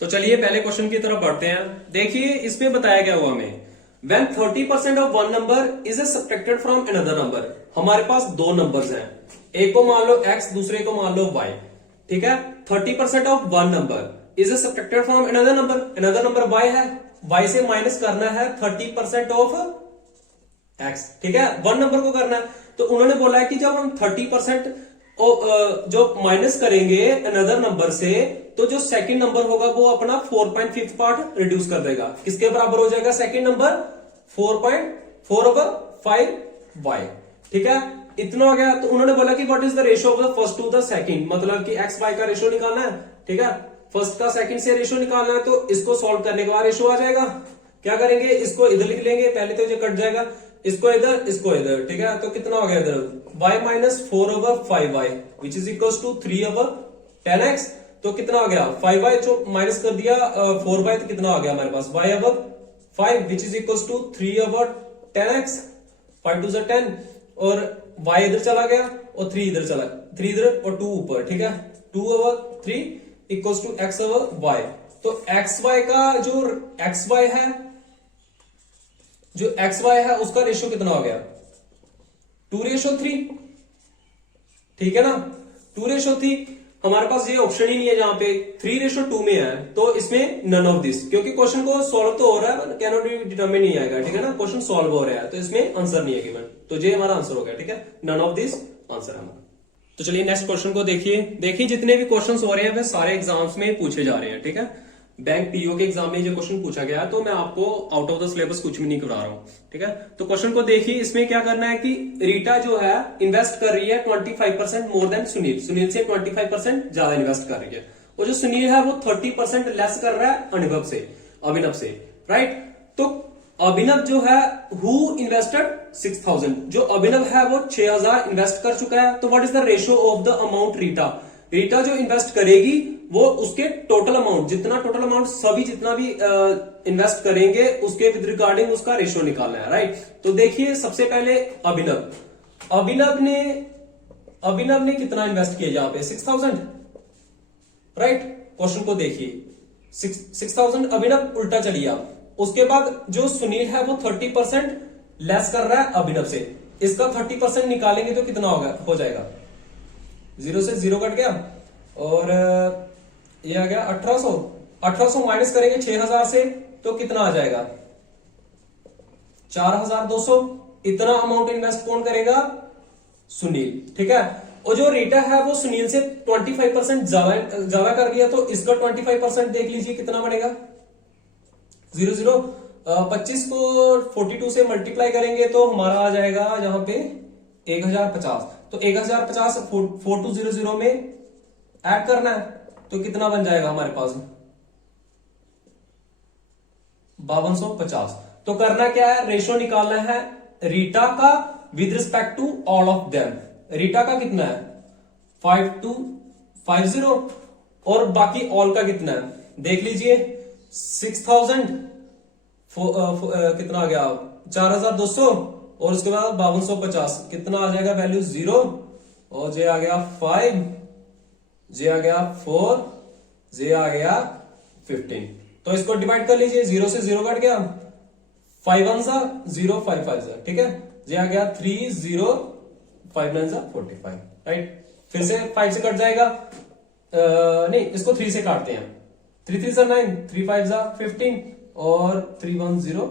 तो चलिए पहले क्वेश्चन की तरफ बढ़ते हैं। देखिए इसमें बताया गया हुआ हमें when 30% of one number is subtracted from another number. हमारे पास दो नंबर्स हैं, एक को मान लो x, दूसरे को मान लो y। ठीक है, 30% of one number is subtracted from another number y है, y से माइनस करना है 30% ऑफ x। ठीक है, वन नंबर को करना है। तो उन्होंने बोला है कि जब हम 30% जो माइनस करेंगे अनदर नंबर से, तो जो सेकंड नंबर होगा वो अपना 4.5 पार्ट रिड्यूस कर देगा। किसके बराबर हो जाएगा सेकंड नंबर? 4.4/5y। ठीक है, इतना हो गया। तो उन्होंने बोला कि what is the ratio of the first to the second, मतलब कि एक्स वाई का रेशियो निकालना है। ठीक है, फर्स्ट का सेकंड से रेशियो निकालना है। तो इसको सॉल्व करने के बाद रेशियो आ जाएगा। क्या करेंगे, इसको इधर लिख लेंगे, पहले तो ये कट जाएगा, इसको इधर इसको इधर। ठीक है, तो कितना हो गया इधर y minus 4/5y which is equal to 3/10x। तो कितना हो गया 5y जो माइनस कर दिया 4y, तो कितना हो गया हमारे पास y/5 which is equal to 3/10x। 5 2 10 और y इधर चला गया और 3 इधर चला, 3 इधर और 2 ऊपर। ठीक है, 2/3 इक्वल टू x/y। तो xy का जो xy है, जो xy है उसका रेशियो कितना हो गया 2:3। ठीक है ना, 2:3। हमारे पास ये ऑप्शन ही नहीं है जहां पे 3:2 में है, तो इसमें नन ऑफ दिस, क्योंकि क्वेश्चन को सॉल्व तो हो रहा है, कैन नॉट बी डिटरमिन नहीं आएगा। ठीक है ना, क्वेश्चन सॉल्व हो रहा है तो इसमें आंसर नहीं है गिवन, तो ये हमारा आंसर हो गया। ठीक है, नन ऑफ दिस आंसर है हमारा। तो चलिए नेक्स्ट क्वेश्चन को देखिए जितने भी क्वेश्चन हो रहे हैं वे सारे एग्जाम्स में पूछे जा रहे हैं। ठीक है, बैंक पीओ के एग्जाम में जो क्वेश्चन पूछा गया है, तो मैं आपको आउट ऑफ द सिलेबस कुछ भी नहीं करा रहा हूं। ठीक है, तो क्वेश्चन को देखिए, इसमें क्या करना है कि रीटा जो है इन्वेस्ट कर रही है 25% मोर देन सुनील। सुनील से 25% ज्यादा इन्वेस्ट कर रही है, और जो सुनील है वो 30% लेस कर रहा है अभिनव से। राइट, तो अभिनव जो है हु इन्वेस्टेड 6,000, जो अभिनव है वो 6,000 इन्वेस्ट कर चुका है। तो what is the ratio of the amount Rita जो इन्वेस्ट करेगी वो उसके टोटल अमाउंट, सभी जितना भी इन्वेस्ट करेंगे उसके विद रिगार्डिंग उसका रेशियो निकालना है। राइट, तो देखिए सबसे पहले अभिनव ने कितना इन्वेस्ट किया यहाँ पे 6,000। राइट, क्वेश्चन को देखिए 6,000 अभिनव उल्टा चलिए आप। उसके बाद जो सुनील है वो 30% लेस कर रहा है अभिनव से, इसका 30% निकालेंगे तो कितना हो जाएगा, 0 से 0 कट गया और ये आ गया 1800 माइनस करेंगे 6,000 से तो कितना आ जाएगा 4,200। इतना अमाउंट इन्वेस्ट कौन करेगा, सुनील। ठीक है, और जो रीटा है वो सुनील से 25% ज्यादा कर दिया, तो इसका 25% देख लीजिए कितना बनेगा 0 25 को 42 से मल्टीप्लाई करेंगे तो हमारा आ जाएगा जहां पे 1050। तो 1050 4200 में ऐड करना है, तो कितना बन जाएगा हमारे पास 5250। तो करना क्या है, रेशियो निकालना है रीटा का with respect to all of them. Rita का कितना है 5250 और बाकी ऑल का कितना है देख लीजिए 6,000 कितना आ गया 4,200 और उसके बाद 5250 कितना आ जाएगा वैल्यू 0 और ये आ गया 5, जे आ गया 4, जे आ गया 15। तो इसको डिवाइड कर लीजिए, 0 से 0 कट गया, 5 1 0 5 5। ठीक है, जे आ गया 3 0 5 9 45। राइट, फिर से 5 से कट जाएगा, नहीं इसको 3 से काटते हैं, 3 3 9 3 5 15 और 3 1 0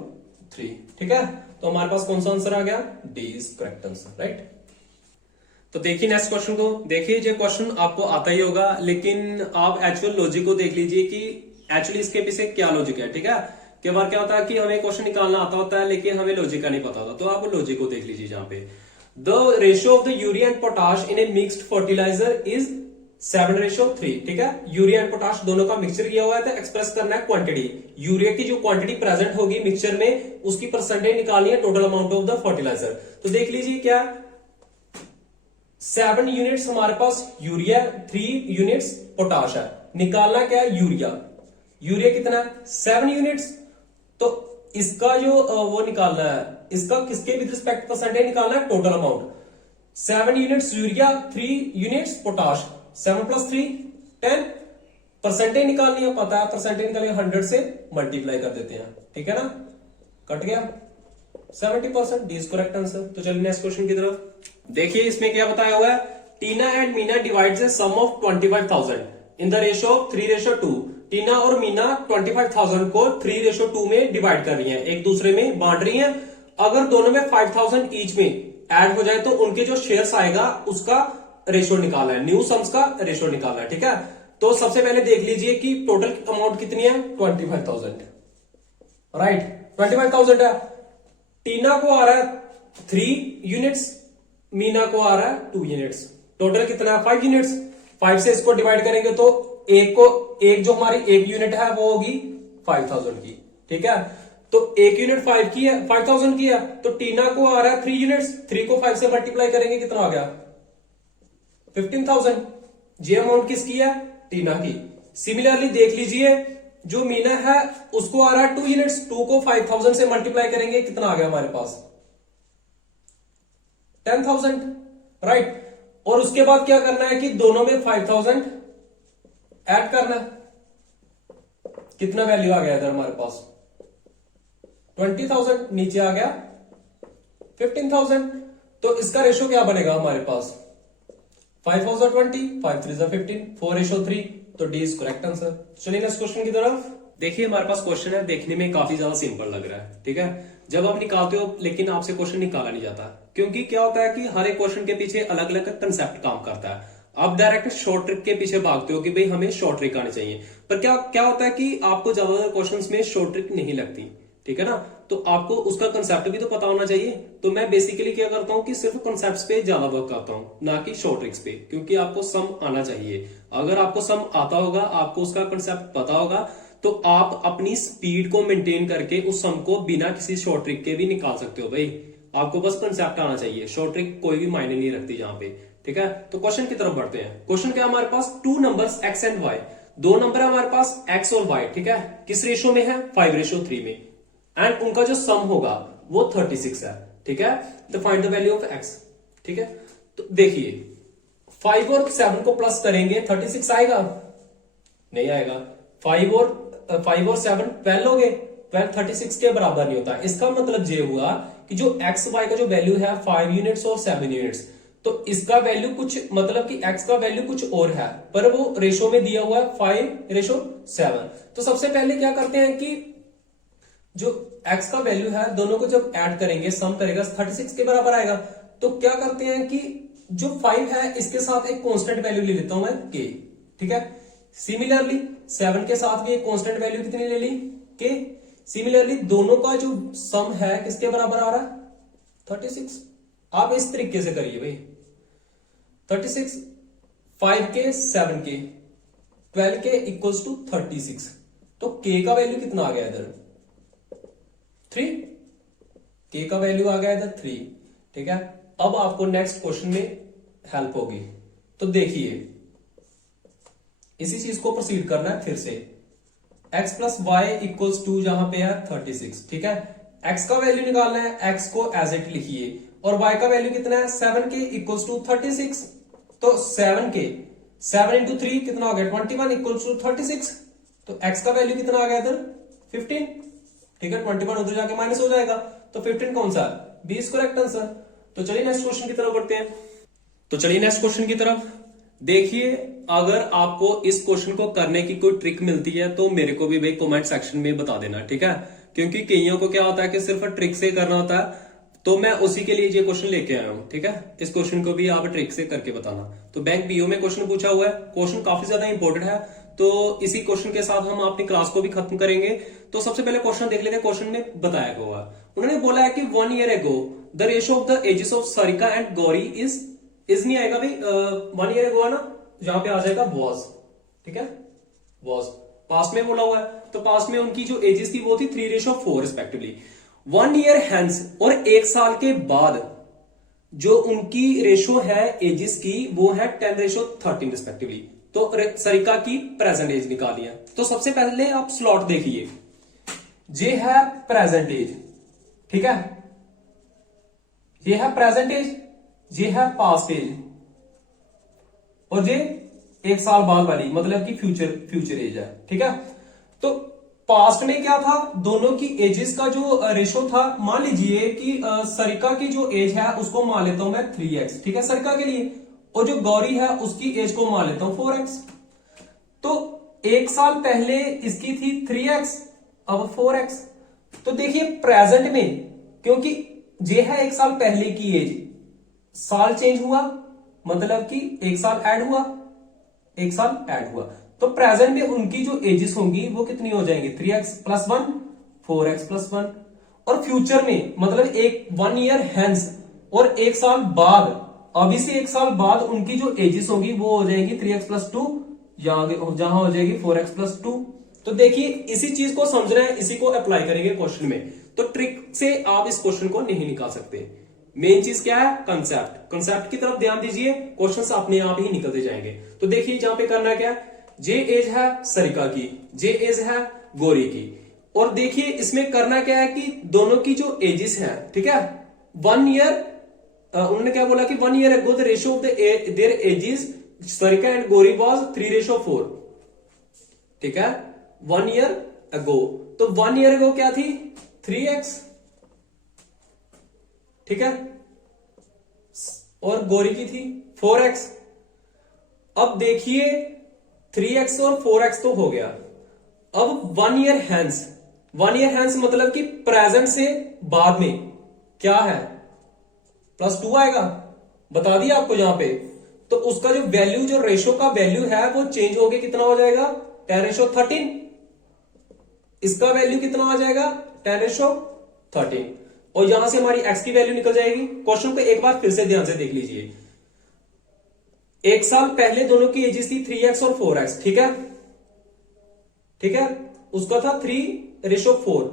3। ठीक है, तो हमारे पास कौन सा आंसर आ गया, D is correct answer. Right, तो देखिए नेक्स्ट क्वेश्चन को देखिए, ये क्वेश्चन आपको आता ही होगा, लेकिन आप एक्चुअल लॉजिक को देख लीजिए कि एक्चुअली इसके पीछे क्या लॉजिक है। ठीक है, कई बार क्या होता है कि हमें क्वेश्चन निकालना आता होता है लेकिन हमें लॉजिक का नहीं पता होता, तो आप लॉजिक को देख लीजिए। जहां पे the ratio of the urea and potash in a mixed fertiliser is 7:3। ठीक है, यूरिया एंड पोटाश दोनों का मिक्सचर किया हुआ है, तो एक्सप्रेस करना है क्वांटिटी। यूरिया की जो क्वांटिटी प्रेजेंट होगी मिक्सचर में उसकी परसेंटेज निकालनी है total amount of the fertiliser. तो देख लीजिए क्या 7 यूनिट्स हमारे पास यूरिया, 3 यूनिट्स पोटाश है, निकालना क्या है यूरिया कितना है 7 यूनिट्स। तो इसका जो वो निकालना है, इसका किसके विद रिस्पेक्ट परसेंटेज निकालना है total amount. 7 units urea, 3 units potash, 7 + 3 10 percentage निकालनी है, पता है परसेंटेज निकालनी है, 100 से मल्टीप्लाई कर देते हैं, ठीक है ना, कट गया 70%, डी इज करेक्ट आंसर। तो चलिए नेक्स्ट क्वेश्चन की तरफ देखिए, इसमें क्या बताया हुआ है, Tina and Meena divides the sum of 25,000 in the ratio of 3:2। Tina और मीना 25,000 को 3:2 में डिवाइड कर रही हैं, एक दूसरे में बांट रही हैं। अगर दोनों में 5,000 ईच में ऐड हो जाए तो उनके जो शेयर्स आएगा उसका रेशियो निकालना है, न्यू सम्स का रेशियो निकालना है, ठीक है। तो सबसे पहले देख लीजिए कि टोटल अमाउंट कितनी है, 25,000, राइट, 25,000 है। टीना को आ रहा है 3 यूनिट्स, मीना को आ रहा है 2 यूनिट्स, टोटल कितना है 5 यूनिट्स। 5 से इसको डिवाइड करेंगे तो एक जो हमारी 1 यूनिट है वो होगी 5,000 की, ठीक है। तो 1 यूनिट 5 की है, 5,000 की है, तो टीना को आ रहा है 3 यूनिट्स, 3 को 5 से मल्टीप्लाई करेंगे कितना आ गया 15,000। ये अमाउंट किसकी है, टीना की। सिमिलरली देख लीजिए जो मीना है उसको आ रहा है 2 यूनिट्स, 2 को 5,000 से मल्टीप्लाई करेंगे कितना आ गया हमारे पास 10,000, राइट। और उसके बाद क्या करना है कि दोनों में 5,000 ऐड करना है, कितना वैल्यू आ गया इधर हमारे पास 20,000, नीचे आ गया 15,000। तो इसका रेशो क्या बनेगा हमारे पास 5,020, 5 3 15, 4:3, तो डी इज करेक्ट आंसर। चलिए नेक्स्ट क्वेश्चन की तरफ देखिए, हमारे पास क्वेश्चन है, देखने में काफी ज्यादा सिंपल लग रहा है, ठीक है। जब आप निकालते हो लेकिन आपसे क्वेश्चन निकाला नहीं जाता, क्योंकि क्या होता है कि हर एक क्वेश्चन के पीछे अलग अलग कंसेप्ट काम करता है। आप डायरेक्ट शॉर्ट ट्रिक के पीछे भागते हो कि भाई हमें शॉर्ट ट्रिक आनी चाहिए, पर क्या क्या होता है कि आपको ज्यादातर क्वेश्चंस में शॉर्ट ट्रिक नहीं लगती, ठीक है ना। तो आपको उसका कंसेप्ट भी तो पता होना चाहिए। तो मैं बेसिकली क्या करता हूं कि सिर्फ कंसेप्ट्स पे ज्यादा वर्क करता हूं, ना कि शॉर्ट ट्रिक्स पे, क्योंकि आपको सम आना चाहिए। अगर आपको सम आता होगा, आपको उसका कंसेप्ट पता होगा, तो आप अपनी स्पीड को मेंटेन करके उस सम को बिना किसी शॉर्ट ट्रिक के भी निकाल सकते हो। भाई आपको बस कंसेप्ट आना चाहिए, शॉर्ट ट्रिक कोई भी मायने नहीं रखती यहाँ पे, ठीक है। तो क्वेश्चन की तरफ बढ़ते हैं। क्वेश्चन क्या हमारे पास, 2 numbers x and y, 2 number है हमारे पास x और y, ठीक है। किस रेशियो में है 5:3 में, एंड उनका जो सम होगा वो 36 है, ठीक है। तो find the value of x, ठीक है। तो देखिए 5 और 7 को प्लस करेंगे 36 आएगा, नहीं आएगा। 5 और 7 12 हो गए, 12 36 के बराबर नहीं होता। इसका मतलब ये हुआ कि जो x y का जो वैल्यू है 5 यूनिट्स और 7 यूनिट्स, तो इसका वैल्यू कुछ मतलब कि x का वैल्यू कुछ और है, पर वो रेशो में दिया हुआ है 5:7। तो सबसे पहले क्या करते हैं कि जो x का वैल्यू है दोनों को जब ऐड करेंगे, सम करेगा 36 के बराबर आएगा। तो क्या करते हैं कि जो 5 है इसके साथ एक कांस्टेंट वैल्यू ले लेता हूं मैं k, ठीक है। सिमिलरली 7 के साथ भी एक कांस्टेंट वैल्यू कितनी ले ली k। सिमिलरली दोनों का जो सम है किसके बराबर आ रहा है 36। आप इस तरीके से करिए भाई, 36 5 के 7 के 12 के इक्वल्स टू 36, तो k का वैल्यू कितना आ गया इधर 3, k का वैल्यू आ गया इधर 3, ठीक है। अब आपको नेक्स्ट क्वेश्चन में हेल्प होगी। तो देखिए इसी चीज को प्रोसीड करना है फिर से, x plus y equals to जहां पे है 36, ठीक है। x का वैल्यू निकालना है, x को एज इट लिखिए, और y का वैल्यू कितना है 7 के इक्वल्स टू 36। तो 7 के 7 इंटू 3 कितना हो गया 21 इक्वल्स टू 36। तो x का वैल्यू कितना आ गया इधर 15, ठीक है। 21 उधर जाके माइनस हो जाएगा, तो 15 कौन सा बी इज करेक्ट आंसर। तो चलिए नेक्स्ट क्वेश्चन की तरफ बढ़ते हैं। तो चलिए नेक्स्ट क्वेश्चन की तरफ देखिए, अगर आपको इस क्वेश्चन को करने की कोई ट्रिक मिलती है तो मेरे को भी भाई कमेंट सेक्शन में बता देना, ठीक है। क्योंकि कईयों को क्या होता है कि सिर्फ ट्रिक से करना होता है, तो मैं उसी के लिए ये क्वेश्चन लेके आया हूं, ठीक है। इस क्वेश्चन को भी आप ट्रिक से करके बताना। तो बैंक पीओ में क्वेश्चन पूछा हुआ है, क्वेश्चन काफी ज्यादा इंपॉर्टेंट है, तो इसी क्वेश्चन के साथ हम अपनी क्लास को भी खत्म करेंगे। तो सबसे पहले क्वेश्चन देख लेते हैं। क्वेश्चन में बताया हुआ उन्होंने बोला है कि 1 year ago the ratio of the ages of Sarika and Gauri is नहीं आएगा भाई, 1 ईयर एगो ना, जहां पे आ जाएगा वॉज, ठीक है। वॉज पास्ट में बोला हुआ है, तो पास्ट में उनकी जो एजेस थी वो थी 3:4 रिस्पेक्टिवली। 1 ईयर हैंस और 1 साल के बाद जो उनकी रेशो है एजेस की वो है 10:13 रिस्पेक्टिवली। तो सरिका की प्रेजेंट एज निकाली है। तो सबसे पहले आप स्लॉट देखिए, ये है प्रेजेंट एज, ठीक है, ये है प्रेजेंट एज, ये है पास्ट एज, और ये एक साल बाद वाली मतलब कि फ्यूचर एज है, ठीक है। तो पास्ट में क्या था, दोनों की एजेस का जो रेशो था, मान लीजिए कि सरिका की जो एज है उसको मान लेता हूं मैं 3x, ठीक है, सरिका के लिए, और जो गौरी है उसकी एज को मान लेता हूं 4x। तो एक साल पहले इसकी थी 3x, अब 4x। तो देखिए प्रेजेंट में, क्योंकि ये है एक साल पहले की एज, साल चेंज हुआ मतलब कि एक साल ऐड हुआ, एक साल ऐड हुआ, तो प्रेजेंट में उनकी जो एजेस होंगी वो कितनी हो जाएंगी, 3x + 1 4x + 1। और फ्यूचर में मतलब एक 1 ईयर हैंस और एक साल बाद, अभी से एक साल बाद उनकी जो एजेस होंगी वो हो जाएगी 3x + 2, जहां हो जाएगी 4x + 2। तो देखिए इसी चीज को समझना है, इसी को अप्लाई करेंगे क्वेश्चन में। तो ट्रिक से आप इस क्वेश्चन को नहीं निकाल सकते। मेन चीज क्या है, कंसेप्ट की तरफ ध्यान दीजिए, क्वेश्चंस अपने आप ही निकलते जाएंगे। तो देखिए जहां पे करना क्या है, जे एज है सरिका की, जे एज है गौरी की, और देखिए इसमें करना क्या है कि दोनों की जो एजेस हैं, ठीक है, 1 ईयर, उन्होंने क्या बोला कि 1 year ago the ratio of their edges Sarika and Gauri was 3:4, ठीक है, 1 ईयर अगो। तो 1 ईयर अगो क्या थी, 3x, ठीक है, और गौरी की थी 4x। अब देखिए 3x और 4x तो हो गया, अब 1 ईयर हैंस, 1 ईयर हैंस मतलब कि प्रेजेंट से बाद में क्या है, +2 आएगा, बता दिया आपको यहां पे। तो उसका जो वैल्यू, जो रेशो का वैल्यू है वो चेंज हो गया, कितना हो जाएगा, 10:13। इसका वैल्यू कितना आ जाएगा, 10:13, और यहां से हमारी x की वैल्यू निकल जाएगी। क्वेश्चन को एक बार फिर से ध्यान से देख लीजिए। एक साल पहले दोनों की एजेस थी 3x और 4x, ठीक है, ठीक है, उसका था 3:4,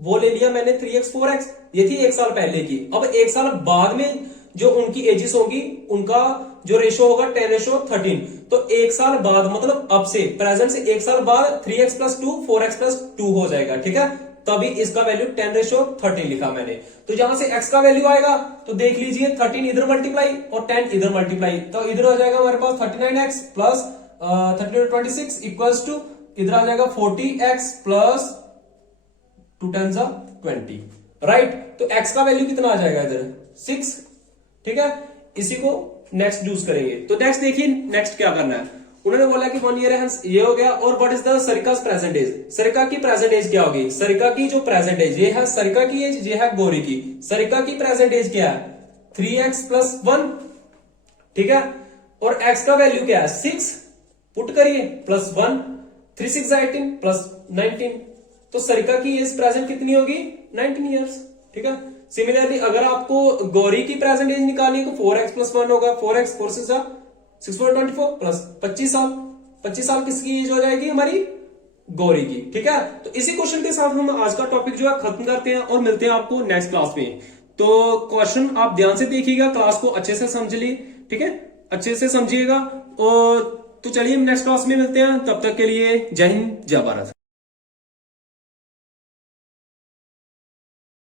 वो ले लिया मैंने 3x 4x, ये थी एक साल पहले की। अब एक साल बाद में जो उनकी एजेस होगी उनका जो रेशो होगा 10:13। तो एक साल बाद मतलब अब से, प्रेजेंट से एक साल बाद 3x + 2 4x + 2 हो जाएगा, ठीक है, तभी इसका वैल्यू 10:13 लिखा मैंने। तो जहां से x का वैल्यू आएगा तो देख लीजिए 13 इधर मल्टीप्लाई और 10 इधर मल्टीप्लाई, तो इधर हो जाएगा हमारे पास 39x + 26 इक्वल्स टू, इधर आ जाएगा 40x + 2 10 20, राइट। तो x का वैल्यू कितना आ जाएगा इधर 6, ठीक है। इसी को नेक्स्ट यूज करेंगे। तो नेक्स्ट देखिए, नेक्स्ट क्या करना है, उन्होंने बोला कि 1 ईयर है, ये हो गया। और व्हाट इज द सरिका's प्रेजेंट एज, सरिका की प्रेजेंट एज क्या होगी, सरिका की जो प्रेजेंट एज, ये है सरिका की एज, ये है गौरी की। सरिका की प्रेजेंट एज क्या है, 3x + 1, ठीक है, और x का वैल्यू क्या है 6, पुट करिए +1, 3 6 18 +19। तो सरिका की एज प्रेजेंट कितनी होगी, 19 ईयर्स, ठीक है। सिमिलरली अगर आपको गौरी की प्रेजेंट एज निकालनी है तो 4x + 1 होगा, 4x 4 6 6 4 24 प्लस 25 साल, 25 साल किसकी एज हो जाएगी, हमारी गौरी की, ठीक है। तो इसी क्वेश्चन के साथ हम आज का टॉपिक जो है खत्म करते हैं और मिलते हैं आपको नेक्स्ट क्लास में। तो क्वेश्चन आप ध्यान से देखिएगा, क्लास को अच्छे से समझ ली, ठीक है, अच्छे से समझिएगा। और तो चलिए नेक्स्ट क्लास में मिलते हैं, तब तक के लिए जय हिंद जय भारत।